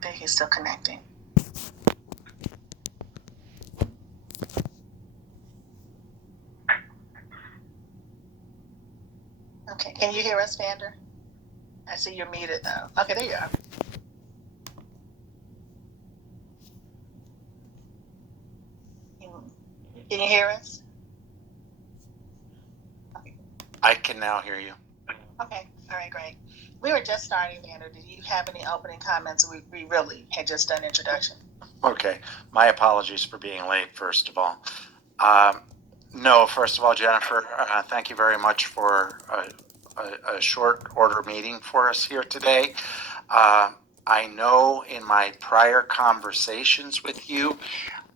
think he's still connecting. Okay, can you hear us, Vander? I see you're muted though. Okay, there you are. Can you hear us? I can now hear you. Okay, all right, great. We were just starting, Vander. Did you have any opening comments? We really had just done introduction. Okay, my apologies for being late, first of all. No, first of all, Jennifer, thank you very much for a short order meeting for us here today. I know in my prior conversations with you,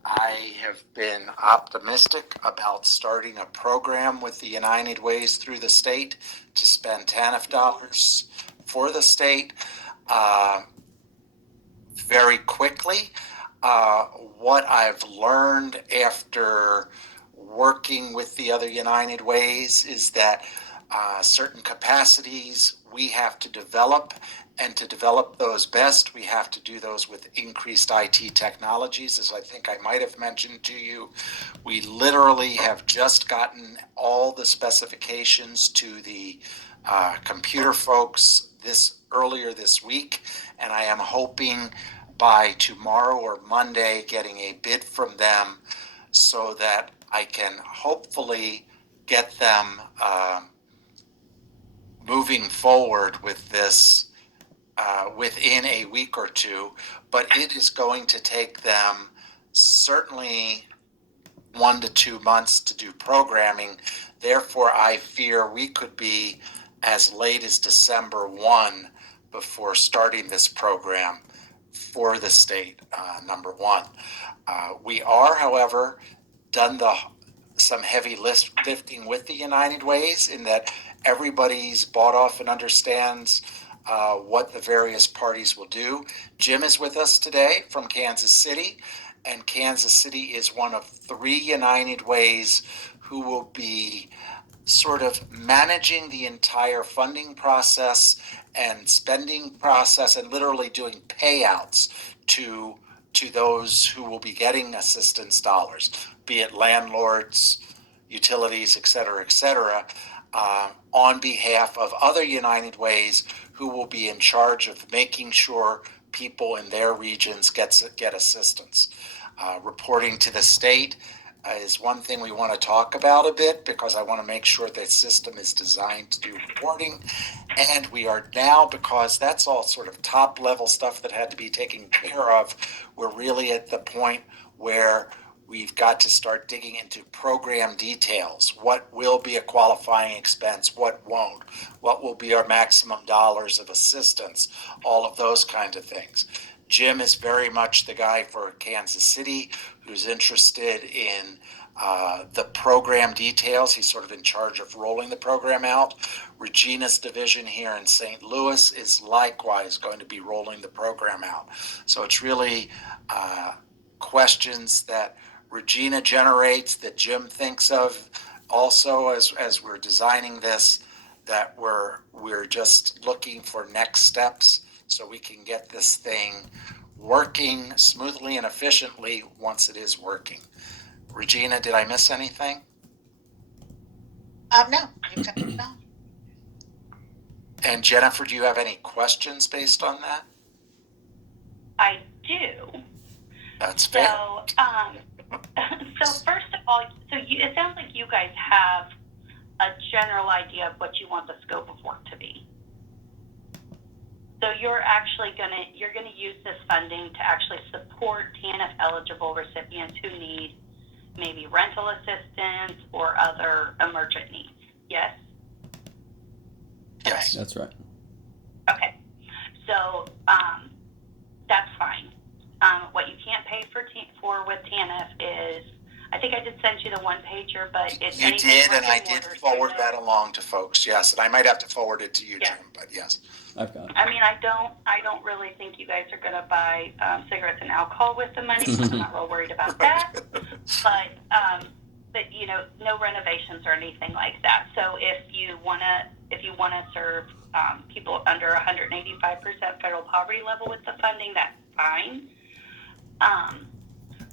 I have been optimistic about starting a program with the United Ways through the state to spend TANF dollars for the state very quickly. What I've learned after working with the other United Ways is that certain capacities we have to develop, and to develop those best, we have to do those with increased IT technologies. As I think I might have mentioned to you, we literally have just gotten all the specifications to the computer folks earlier this week, and I am hoping by tomorrow or Monday getting a bid from them so that I can hopefully get them moving forward with this within a week or two, but it is going to take them certainly 1 to 2 months to do programming. Therefore, I fear we could be as late as December 1 before starting this program for the state, number one. We are, however, done some heavy lifting with the United Ways in that everybody's bought off and understands what the various parties will do. Jim is with us today from Kansas City, and Kansas City is one of 3 United Ways who will be sort of managing the entire funding process and spending process and literally doing payouts to those who will be getting assistance dollars, be it landlords, utilities, et cetera, on behalf of other United Ways who will be in charge of making sure people in their regions get assistance. Reporting to the state is one thing we want to talk about a bit, because I want to make sure that system is designed to do reporting. And we are now, because that's all sort of top level stuff that had to be taken care of, we're really at the point where we've got to start digging into program details. What will be a qualifying expense? What won't? What will be our maximum dollars of assistance? All of those kinds of things. Jim is very much the guy for Kansas City who's interested in the program details. He's sort of in charge of rolling the program out. Regina's division here in St. Louis is likewise going to be rolling the program out. So it's really questions that Regina generates, that Jim thinks of also as we're designing this, that we're just looking for next steps so we can get this thing working smoothly and efficiently once it is working. Regina, did I miss anything? No, no. And Jennifer, do you have any questions based on that? I do. That's fair. So first of all, it sounds like you guys have a general idea of what you want the scope of work to be. So you're gonna use this funding to actually support TANF eligible recipients who need maybe rental assistance or other emergent needs. Yes? Yes. That's right. Okay. So that's fine. What you can't pay for with TANF is, I think I did send you the one pager, but it's you did, and I did forward that along to folks. Yes, and I might have to forward it to you, Yeah. Jim. But yes, I've got it. I mean, I don't really think you guys are going to buy cigarettes and alcohol with the money. So I'm not real worried about that. But you know, no renovations or anything like that. So if you wanna serve people under 185% federal poverty level with the funding, fine.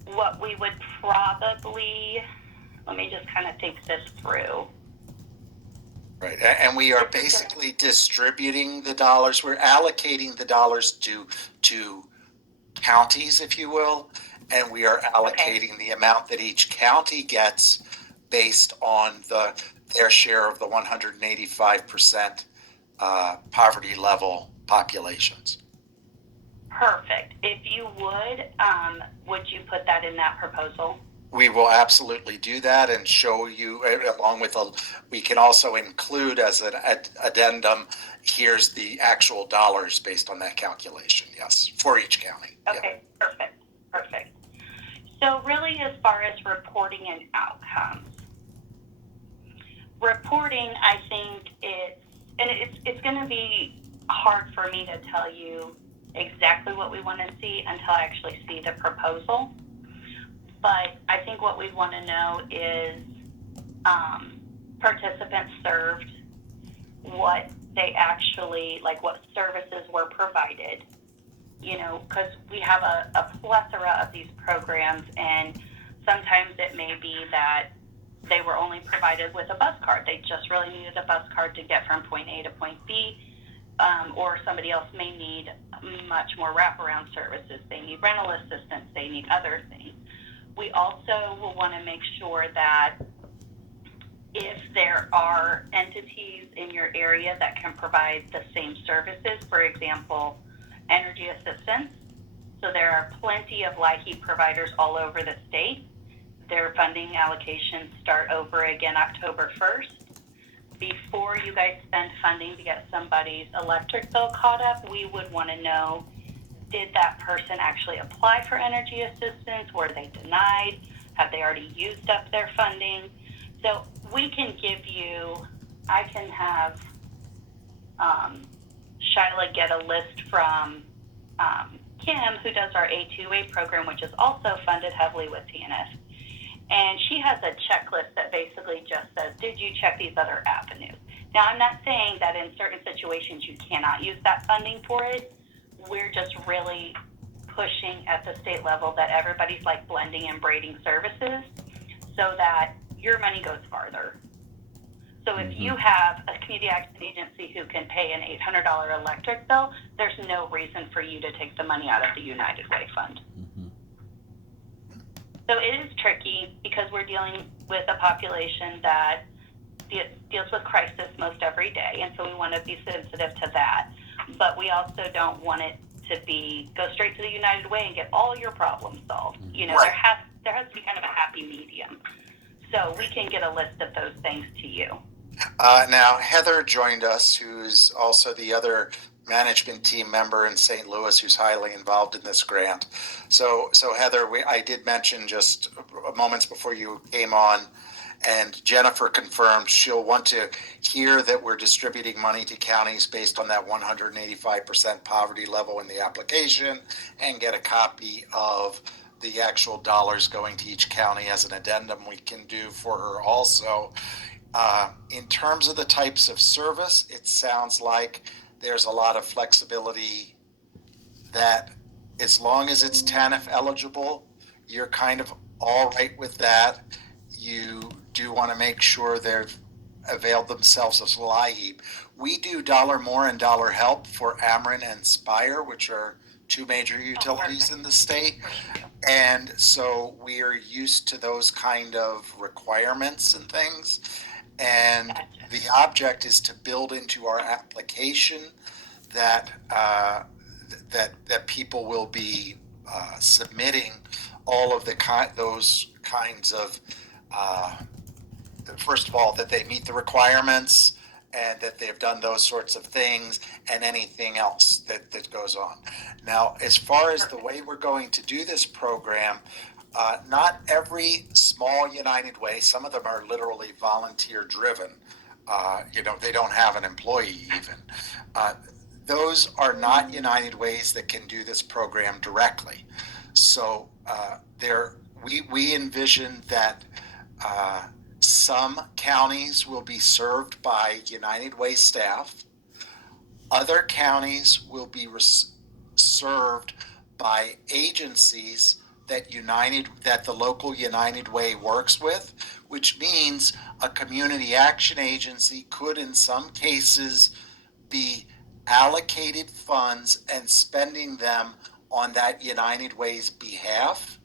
What we would probably, let me just kind of think this through. Right, and we are basically distributing the dollars, we're allocating the dollars to counties, if you will, and we are allocating the amount that each county gets based on their share of the 185% poverty level populations. Perfect. If you would you put that in that proposal? We will absolutely do that and show you, along with we can also include as an addendum, here's the actual dollars based on that calculation, yes, for each county. Okay, yeah. Perfect. So really, as far as reporting and outcomes, reporting, I think it's going to be hard for me to tell you exactly what we want to see until I actually see the proposal. But I think what we want to know is participants served, what they actually, like what services were provided, you know, because we have a plethora of these programs, and sometimes it may be that they were only provided with a bus card. They just really needed a bus card to get from point A to point B, or somebody else may need much more wraparound services. They need rental assistance, they need other things. We also will want to make sure that if there are entities in your area that can provide the same services, for example, energy assistance. So there are plenty of LIHEAP providers all over the state. Their funding allocations start over again October 1st. Before you guys spend funding to get somebody's electric bill caught up, we would want to know, did that person actually apply for energy assistance? Were they denied? Have they already used up their funding? So we can give you, I can have Shyla get a list from Kim, who does our A2A program, which is also funded heavily with TNF. And she has a checklist that basically just says, did you check these other avenues? Now, I'm not saying that in certain situations you cannot use that funding for it. We're just really pushing at the state level that everybody's like blending and braiding services so that your money goes farther. So if you have a community action agency who can pay an $800 electric bill, there's no reason for you to take the money out of the United Way Fund. So it is tricky because we're dealing with a population that deals with crisis most every day, and so we want to be sensitive to that. But we also don't want it to go straight to the United Way and get all your problems solved. You know, Right. there has to be kind of a happy medium. So we can get a list of those things to you. Now, Heather joined us, who's also the other management team member in St. Louis who's highly involved in this grant. So Heather, I did mention just moments before you came on, and Jennifer confirmed she'll want to hear that we're distributing money to counties based on that 185% poverty level in the application, and get a copy of the actual dollars going to each county as an addendum we can do for her also. In terms of the types of service, it sounds like there's a lot of flexibility that as long as it's TANF eligible, you're kind of all right with that. You do want to make sure they've availed themselves of LIHEAP. We do Dollar More and Dollar Help for Ameren and Spire, which are two major utilities in the state. And so we are used to those kind of requirements and things. And the object is to build into our application that that people will be submitting all of those kinds of first of all, that they meet the requirements and that they've done those sorts of things, and anything else that goes on. Now, as far as the way we're going to do this program, not every small United Way, some of them are literally volunteer driven. They don't have an employee even. Those are not United Ways that can do this program directly. So we envision that some counties will be served by United Way staff. Other counties will be served by agencies that the local United Way works with, which means a community action agency could in some cases be allocated funds and spending them on that United Way's behalf.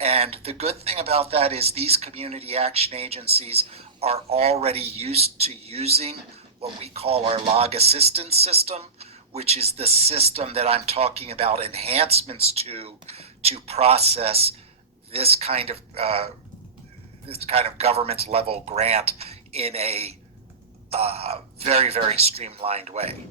And the good thing about that is these community action agencies are already used to using what we call our log assistance system, which is the system that I'm talking about enhancements to process this kind of government level grant in a very, very streamlined way.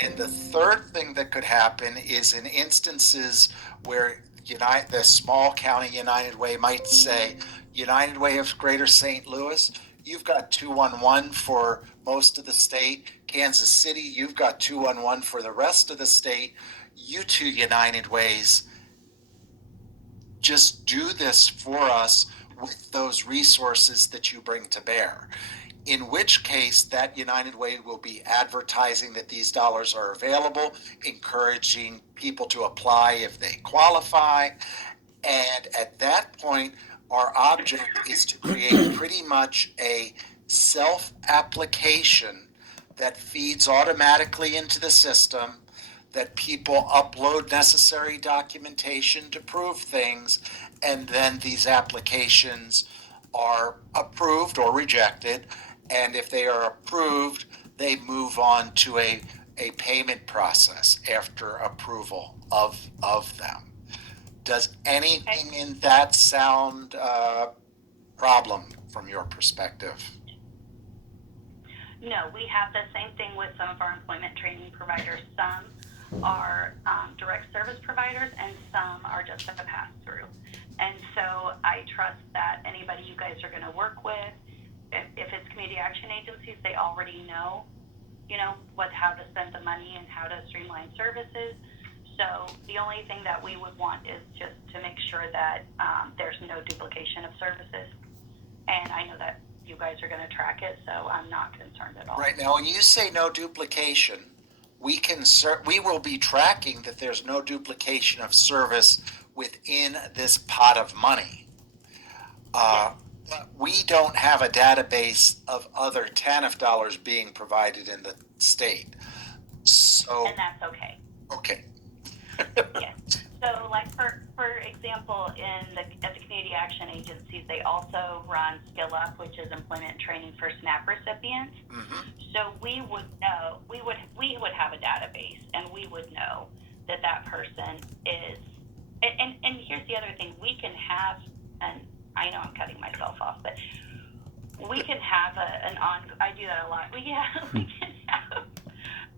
And the third thing that could happen is in instances where the small county United Way might say, United Way of Greater St. Louis, you've got 211 for most of the state. Kansas City, you've got 211 for the rest of the state. You two United Ways, just do this for us with those resources that you bring to bear. In which case, that United Way will be advertising that these dollars are available, encouraging people to apply if they qualify. And at that point, our object is to create pretty much a self-application that feeds automatically into the system, that people upload necessary documentation to prove things, and then these applications are approved or rejected. And if they are approved, they move on to a payment process after approval of them. Does anything in that sound problem from your perspective? No, we have the same thing with some of our employment training providers. Some are direct service providers and some are just a pass-through. And so I trust that anybody you guys are going to work with, if it's community action agencies, they already know, how to spend the money and how to streamline services. So the only thing that we would want is just to make sure that there's no duplication of services. And I know that you guys are going to track it, so I'm not concerned at all. Right now, when you say no duplication, we will be tracking that there's no duplication of service within this pot of money. But we don't have a database of other TANF dollars being provided in the state. So, And that's okay. Okay. Yes. So, like for example, at the community action agencies, they also run Skill Up, which is employment training for SNAP recipients. Mm-hmm. So we would know, we would have a database, and we would know that person is. And here's the other thing: we can have, and I know I'm cutting myself off, but we can have I do that a lot. We can have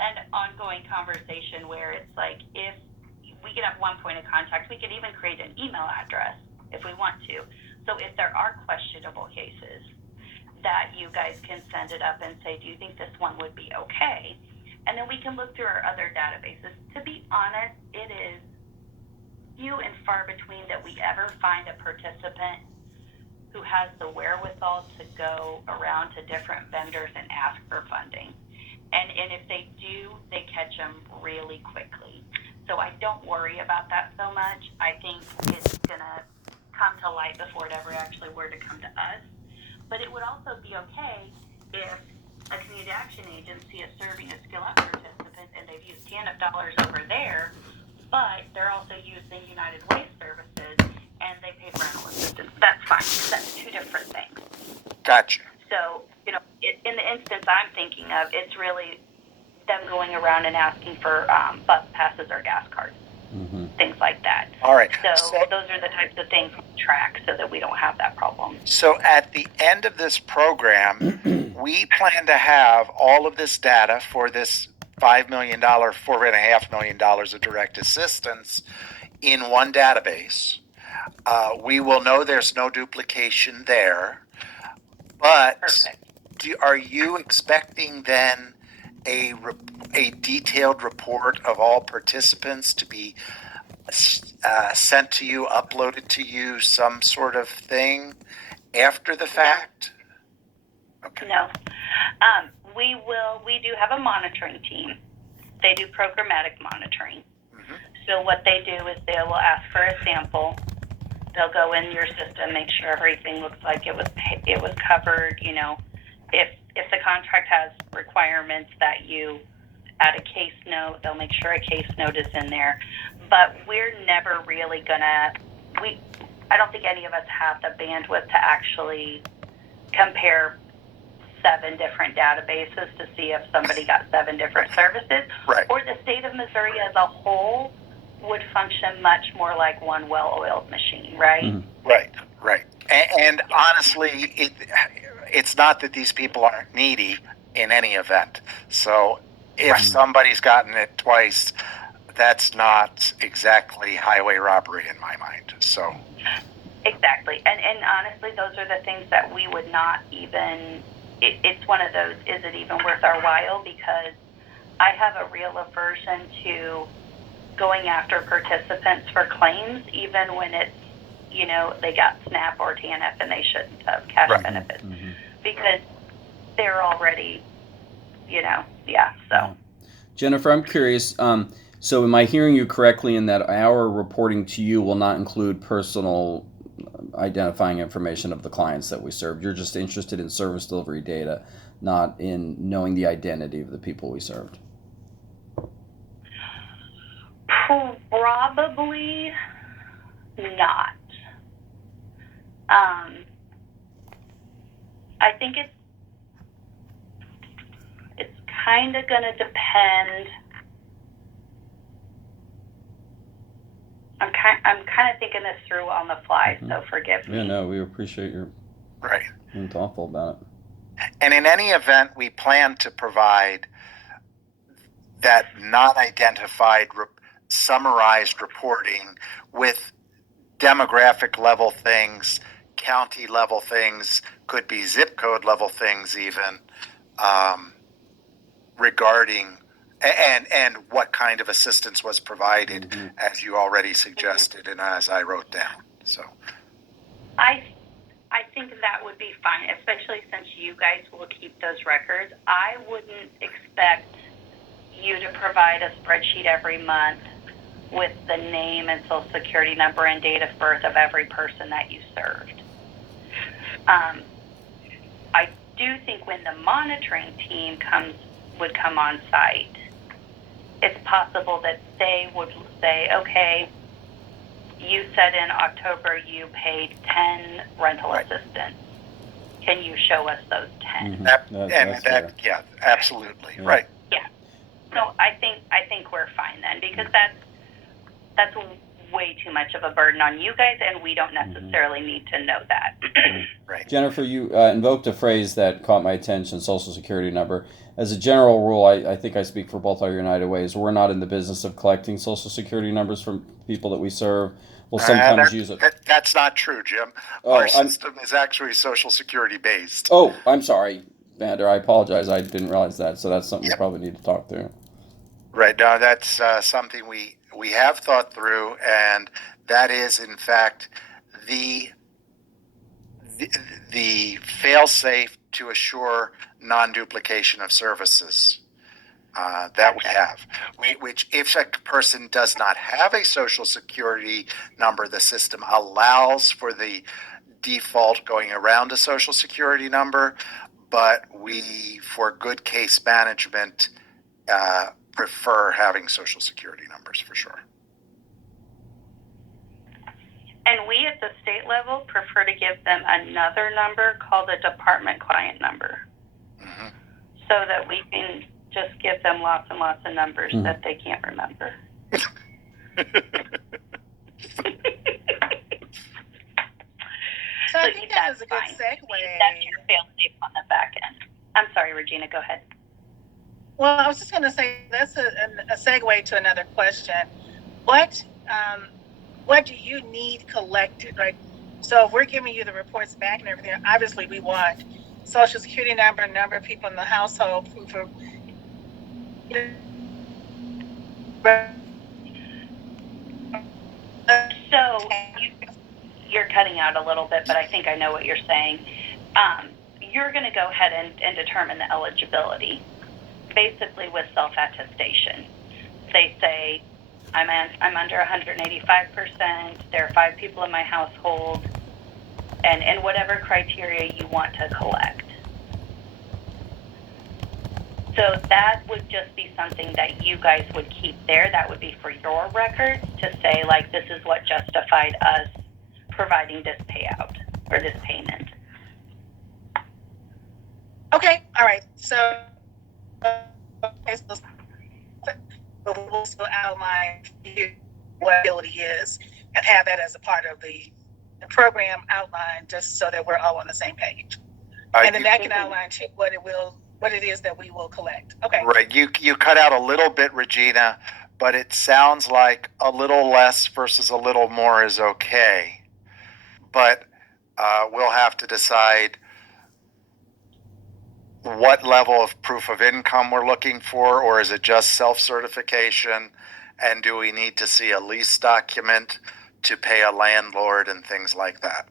an ongoing conversation where it's like, if we can have one point of contact, we could even create an email address if we want to. So if there are questionable cases, that you guys can send it up and say, do you think this one would be okay? And then we can look through our other databases. To be honest, it is few and far between that we ever find a participant who has the wherewithal to go around to different vendors and ask for funding. And if they do, they catch them really quickly. So I don't worry about that so much. I think it's going to come to light before it ever actually were to come to us. But it would also be okay if a community action agency is serving a Skill Up participant and they've used TANF dollars over there, but they're also using United Way services and they pay rental assistance. That's fine. That's two different things. Gotcha. So, in the instance I'm thinking of, it's really them going around and asking for bus passes or gas cards, things like that. All right. So those are the types of things we track so that we don't have that problem. So at the end of this program, we plan to have all of this data for this $5 million, $4.5 million of direct assistance in one database. We will know there's no duplication there, but Perfect. are you expecting then a detailed report of all participants to be sent to you, uploaded to you, some sort of thing after the fact? Okay. No. We do have a monitoring team. They do programmatic monitoring. Mm-hmm. So what they do is they will ask for a sample. They'll go in your system, make sure everything looks like it was covered. You know, if the contract has requirements that you add a case note, they'll make sure a case note is in there. But we're never really gonna. I don't think any of us have the bandwidth to actually compare 7 different databases to see if somebody got 7 different services. Right. Or the state of Missouri as a whole would function much more like one well-oiled machine, right? Mm-hmm. Right. And honestly, it's not that these people aren't needy in any event. So if somebody's gotten it twice, that's not exactly highway robbery in my mind. So. Exactly. And honestly, those are the things that we would not even, it's one of those, is it even worth our while? Because I have a real aversion to going after participants for claims, even when it's, you know, they got SNAP or TANF and they shouldn't have cash benefits. Mm-hmm. Because they're already, you know, so. Jennifer, I'm curious. So am I hearing you correctly in that our reporting to you will not include personal identifying information of the clients that we served? You're just interested in service delivery data, not in knowing the identity of the people we served. Probably not. I think it's kind of going to depend. I'm kind of thinking this through on the fly, so forgive me. Yeah, no, we appreciate your being thoughtful about it. And in any event, we plan to provide that non-identified summarized reporting with demographic level things, county level things, could be zip code level things even, regarding and what kind of assistance was provided, as you already suggested and as I wrote down. So I think that would be fine, especially since you guys will keep those records. I wouldn't expect you to provide a spreadsheet every month with the name and social security number and date of birth of every person that you served. I do think when the monitoring team would come on site, it's possible that they would say, okay, you said in October you paid 10 rental assistants. Can you show us those 10? Yeah, absolutely. Yeah. Right. Yeah. So I think we're fine then, because that's way too much of a burden on you guys, and we don't necessarily need to know that. Right. Jennifer, you invoked a phrase that caught my attention, social security number. As a general rule, I think I speak for both our United Ways. We're not in the business of collecting social security numbers from people that we serve. We'll sometimes use it. That's not true, Jim. Oh, our system is actually social security based. Oh, I'm sorry, Vander. I apologize. I didn't realize that. So that's something we probably need to talk through. Right. No, that's something we have thought through, and that is, in fact, the fail-safe to assure non-duplication of services that we have. Which, if a person does not have a social security number, the system allows for the default going around a social security number, but we, for good case management, prefer having social security numbers for sure. And we at the state level prefer to give them another number called a department client number, so that we can just give them lots and lots of numbers that they can't remember. So I think that is a good segue. That's your fail-safe on the back end. I'm sorry, Regina, go ahead. Well, I was just going to say that's a segue to another question. What do you need collected, right? So if we're giving you the reports back and everything, obviously we want social security number, number of people in the household, proof of. So you're cutting out a little bit, but I think I know what you're saying. You're going to go ahead and determine the eligibility, basically with self-attestation. They say, I'm under 185%. There are 5 people in my household, and whatever criteria you want to collect. So that would just be something that you guys would keep there. That would be for your records to say, like, this is what justified us providing this payout or this payment. Okay, all right. So, okay, so but we will still outline what ability is and have that as a part of the program outline, just so that we're all on the same page. And then that can outline too what it is that we will collect. Okay. Right. You cut out a little bit, Regina, but it sounds like a little less versus a little more is okay. But we'll have to decide what level of proof of income we're looking for, or is it just self-certification? And do we need to see a lease document to pay a landlord and things like that?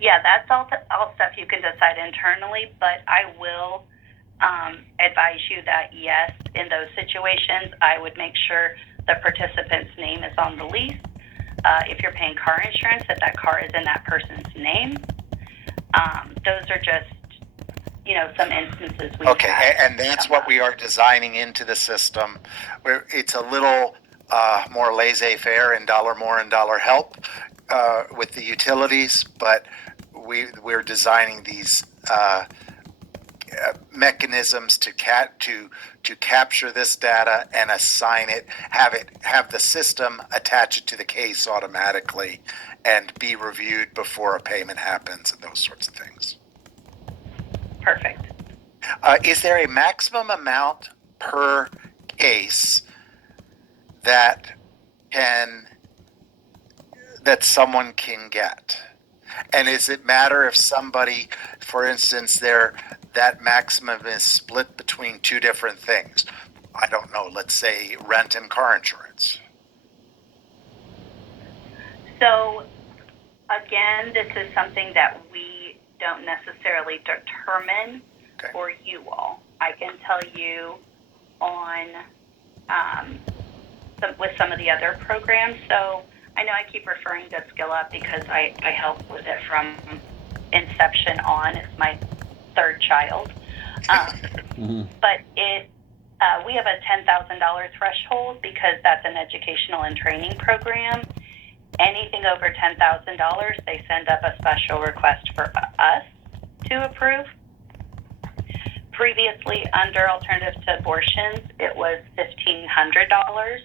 Yeah, that's all stuff you can decide internally, but I will advise you that, yes, in those situations, I would make sure the participant's name is on the lease. If you're paying car insurance, that car is in that person's name. Those are just, some instances we Okay, have. and that's what we are designing into the system, where it's a little more laissez-faire and dollar more and dollar help with the utilities, but we're designing these mechanisms to capture this data and assign it, have the system attach it to the case automatically, and be reviewed before a payment happens, and those sorts of things. Perfect. Is there a maximum amount per case that someone can get? And is it matter if somebody, for instance, that maximum is split between 2 different things? I don't know, let's say rent and car insurance. So, again, this is something that we don't necessarily determine for you all. I can tell you on with some of the other programs. So I know I keep referring to Skill Up because I help with it from inception on. It's my 3rd child. But we have a $10,000 threshold because that's an educational and training program. Anything over $10,000, they send up a special request for us to approve. Previously, under Alternatives to Abortions, it was $1,500.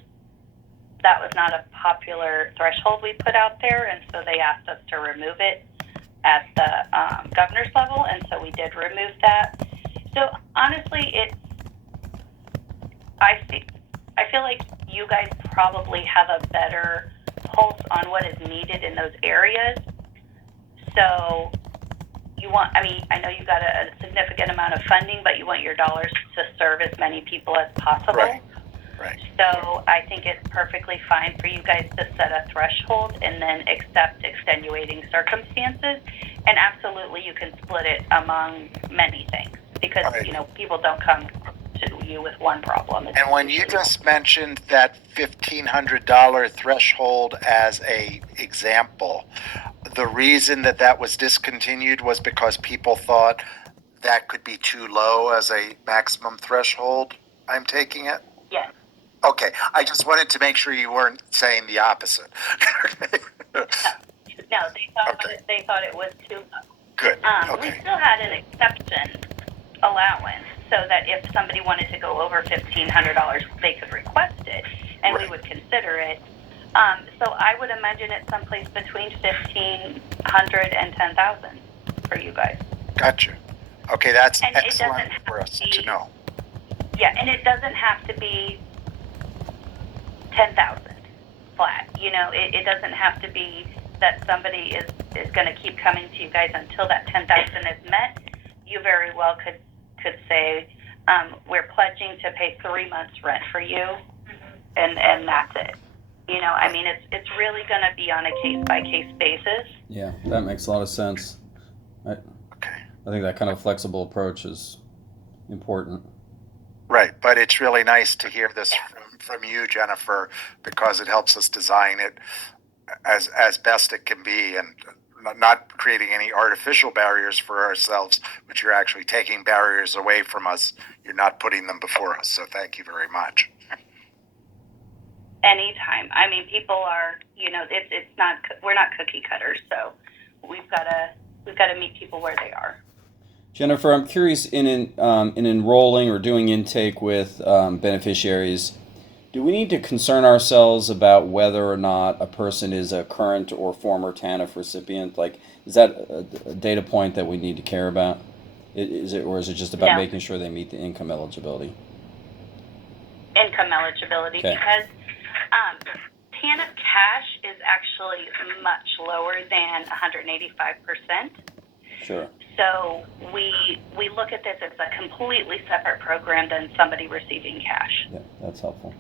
That was not a popular threshold we put out there, and so they asked us to remove it at the governor's level, and so we did remove that. So honestly, I feel like you guys probably have a better pulse on what is needed in those areas. So I know you got a significant amount of funding, but you want your dollars to serve as many people as possible. Right. So I think it's perfectly fine for you guys to set a threshold and then accept extenuating circumstances. And absolutely, you can split it among many things because, people don't come to you with one problem. And when you just mentioned that $1,500 threshold as a example, the reason that was discontinued was because people thought that could be too low as a maximum threshold, I'm taking it? Yes. Okay, I just wanted to make sure you weren't saying the opposite. No, they thought it was too low. Good. We still had an exception allowance so that if somebody wanted to go over $1,500, they could request it, and we would consider it. So I would imagine it's someplace between $1,500 and $10,000 for you guys. Gotcha. Okay, that's and excellent for us to know. Yeah, and it doesn't have to be 10,000 flat. It doesn't have to be that somebody is going to keep coming to you guys until that 10,000 is met. You very well could say, we're pledging to pay 3 months rent for you, and that's it. It's really going to be on a case-by-case basis. Yeah, that makes a lot of sense. I think that kind of flexible approach is important. Right, but it's really nice to hear this from you, Jennifer, because it helps us design it as best it can be, and not creating any artificial barriers for ourselves, but you're actually taking barriers away from us. You're not putting them before us. So thank you very much. Anytime. I mean, people are, it's not, we're not cookie cutters, so we've got to meet people where they are. Jennifer, I'm curious in enrolling or doing intake with beneficiaries. Do we need to concern ourselves about whether or not a person is a current or former TANF recipient? Like, is that a data point that we need to care about? Is it, or is it just about No. making sure they meet the income eligibility? Income eligibility, Okay. because TANF cash is actually much lower than 185%. Sure. So we look at this as a completely separate program than somebody receiving cash. Yeah, that's helpful.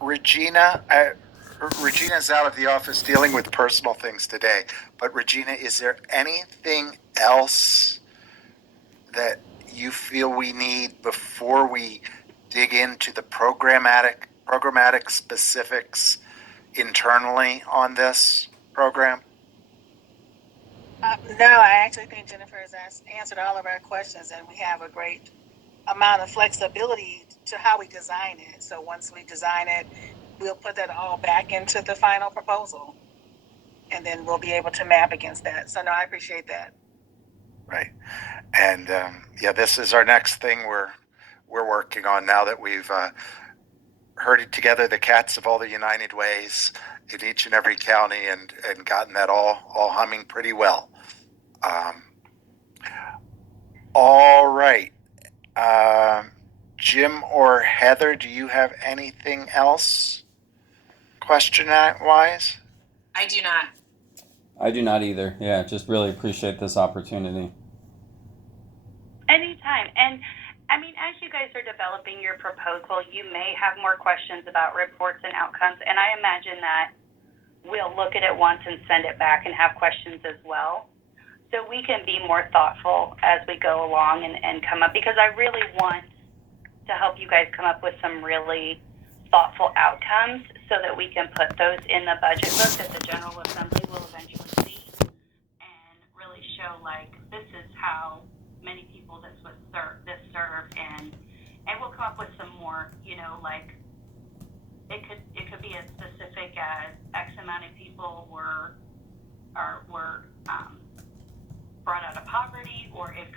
Regina's out of the office dealing with personal things today. But Regina, is there anything else that you feel we need before we dig into the programmatic specifics internally on this program? No, I actually think Jennifer has answered all of our questions, and we have a great amount of flexibility to how we design it. So once we design it, we'll put that all back into the final proposal, and then we'll be able to map against that. So no, I appreciate that. Right. And this is our next thing we're working on now that we've herded together the cats of all the United Ways in each and every county and gotten that all humming pretty well. All right. Jim or Heather, do you have anything else question-wise? I do not. I do not either. Yeah, just really appreciate this opportunity. Anytime. And I mean, as you guys are developing your proposal, you may have more questions about reports and outcomes. And I imagine that we'll look at it once and send it back and have questions as well. So we can be more thoughtful as we go along and come up, because I really want to help you guys come up with some really thoughtful outcomes so that we can put those in the budget book that the General Assembly will eventually see and really show, like, this is how many people this served, and we'll come up with some more, like it could be as specific as X amount of people were brought out of poverty, or it